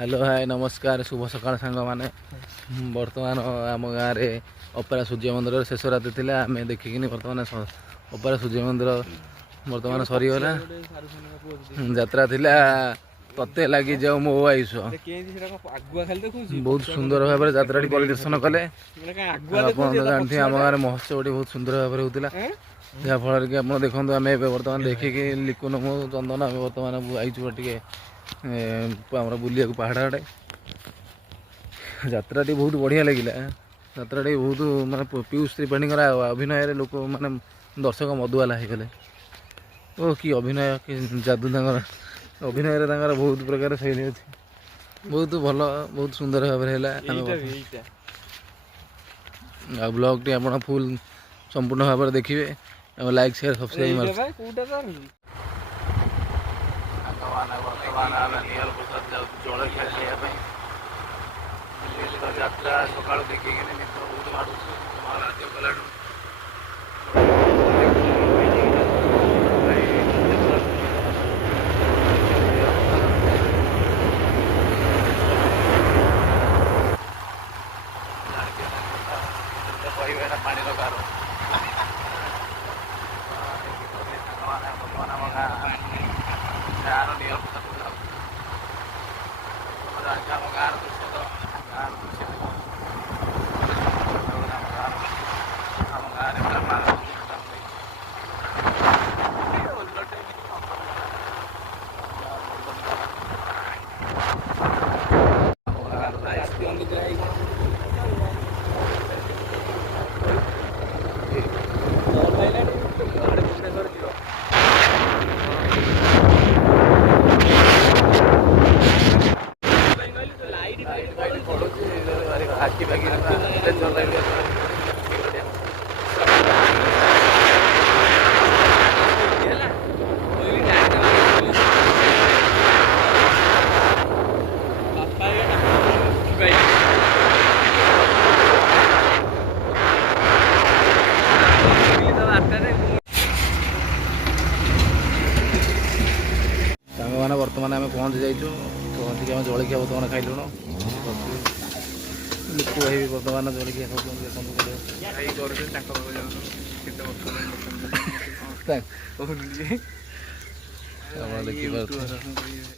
hello hi नमस्कार शुभ सकाळ सांग मैंने बर्तमान आम गाँव में अपेरा सूर्य मंदिर शेष राति थी आम देखिकी बर्तमान अपेरा सूर्य मंदिर बर्तमान सरीगला यात्रा थिला तते लगी जाओ मो आयुष बहुत सुंदर भाव में यात्रा परिदर्शन कले जानते आम गाँव महोत्सव बहुत सुंदर भाव में होता जहाँफल कि आप देखो आम बर्तमान देखिकी लिकुन मो चंदन आम बर्तमान आईचु टे बुलिया पहाड़ आड़े यात्राटी बहुत बढ़िया लगिला यात्राटी बहुत माने पीयूष त्रिपाठी अभिनय लोक माने दर्शक मधुआला हो गले ओ कि अभिनय कि जादू अभिनय बहुत प्रकार शैली अच्छी बहुत भल बहुत सुंदर भाव में ब्लॉग टी आप फुल संपूर्ण भाव में देखिए लाइक शेयर सब्सक्राइब जलखिया खाई यात्रा सका देखिए बहुत बाढ़ गला पानी दरकार आखि मैंने बर्तमान आम पहुँच जाइए पहुँचिक आम जलखिया बर्तमान खाइलुण लिपु भाई बर्तमान जलखिया देखिए